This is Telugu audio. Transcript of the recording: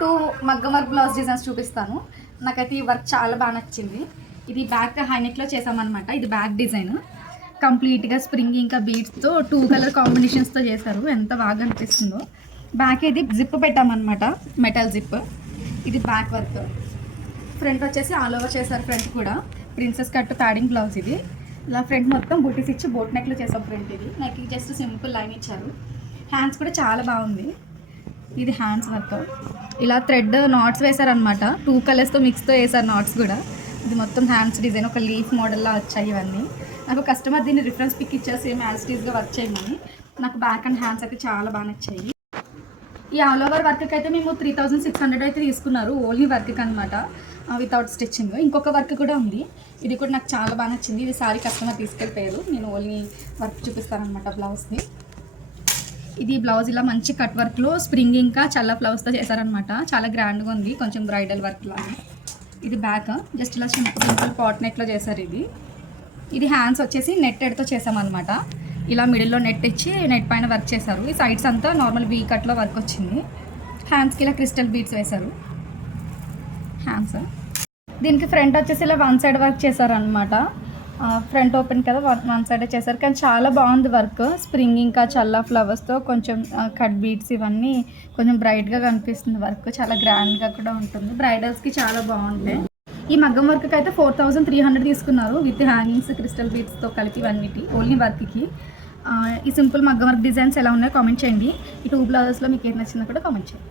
టూ మగ్గం వర్క్ బ్లౌజ్ డిజైన్స్ చూపిస్తాను. నాకైతే ఈ వర్క్ చాలా బాగా నచ్చింది. ఇది బ్యాక్ హైనెక్లో చేసామన్నమాట. ఇది బ్యాక్ డిజైన్ కంప్లీట్గా స్ప్రింగ్ ఇంకా బీడ్స్తో 2 కలర్ కాంబినేషన్స్తో చేశారు. ఎంత బాగా అనిపిస్తుందో. బ్యాక్ ఇది జిప్ పెట్టామన్నమాట, మెటల్ జిప్. ఇది బ్యాక్ వర్క్. ఫ్రంట్ వచ్చేసి ఆల్ ఓవర్ చేశారు. ఫ్రంట్ కూడా ప్రిన్సెస్ కట్ ప్యాడింగ్ బ్లౌజ్. ఇది ఇలా ఫ్రంట్ మొత్తం బూటీస్ ఇచ్చి బోట్ నెక్లో చేసాం. ఫ్రంట్ ఇది నెక్ జస్ట్ సింపుల్ లైన్ ఇచ్చారు. హ్యాండ్స్ కూడా చాలా బాగుంది. ఇది హ్యాండ్స్ వర్క్. ఇలా థ్రెడ్ నాట్స్ వేశారనమాట. 2 కలర్స్తో మిక్స్తో వేసారు నాట్స్ కూడా. ఇది మొత్తం హ్యాండ్స్ డిజైన్ ఒక లీఫ్ మోడల్లా వచ్చాయి ఇవన్నీ. నాకు కస్టమర్ దీన్ని రిఫరెన్స్ పిక్ ఇచ్చారు సేమ్ యాజ్ టీజ్గా వర్క్ చేయమని. నాకు బ్యాక్ అండ్ హ్యాండ్స్ అయితే చాలా బాగా నచ్చాయి. ఈ ఆల్ ఓవర్ వర్క్కి అయితే మేము 3600 అయితే తీసుకున్నారు. ఓన్లీ వర్క్కి అనమాట, వితౌట్ స్టిచ్చింగ్. ఇంకొక వర్క్ కూడా ఉంది. ఇది కూడా నాకు చాలా బాగా నచ్చింది. ఇది సారీ కస్టమర్ తీసుకెళ్ళిపోయారు. నేను ఓన్లీ వర్క్ చూపిస్తాను అనమాట బ్లౌజ్ని. ఇది బ్లౌజ్ ఇలా మంచి కట్ వర్క్లో స్ప్రింగ్ ఇంకా చల్ల ఫ్లవర్స్తో చేశారనమాట. చాలా గ్రాండ్గా ఉంది, కొంచెం బ్రైడల్ వర్క్ లాగా. ఇది బ్యాక్ జస్ట్ ఇలా సింపుల్ పాట్ నెక్లో చేశారు. ఇది హ్యాండ్స్ వచ్చేసి నెట్టెడ్తో చేసామన్నమాట. ఇలా మిడిల్లో నెట్ ఇచ్చి నెట్ పైన వర్క్ చేశారు. ఈ సైడ్స్ అంతా నార్మల్ వీ కట్లో వర్క్ వచ్చింది. హ్యాండ్స్కి ఇలా క్రిస్టల్ బీడ్స్ వేశారు. హ్యాండ్స్ దీనికి ఫ్రంట్ వచ్చేసి ఇలా 1 సైడ్ వర్క్ చేశారనమాట. ఫ్రంట్ ఓపెన్ కదా, 1 సైడే చేశారు. కానీ చాలా బాగుంది వర్క్. స్ప్రింగ్ ఇంకా చల్ల ఫ్లవర్స్తో కొంచెం కట్ బీడ్స్ ఇవన్నీ కొంచెం బ్రైట్గా కనిపిస్తుంది. వర్క్ చాలా గ్రాండ్గా కూడా ఉంటుంది. బ్రైడల్స్కి చాలా బాగుంటాయి. ఈ మగ్గం వర్క్కి అయితే 4300 తీసుకున్నారు విత్ హ్యాంగింగ్స్ క్రిస్టల్ బీడ్స్తో కలిపి ఇవన్నిటి ఓన్లీ వర్క్కి. ఈ సింపుల్ మగ్గం వర్క్ డిజైన్స్ ఎలా ఉన్నాయో కామెంట్ చేయండి. ఈ 2 బ్లౌజెస్లో మీకు ఏది నచ్చిందో కూడా కామెంట్ చేయండి.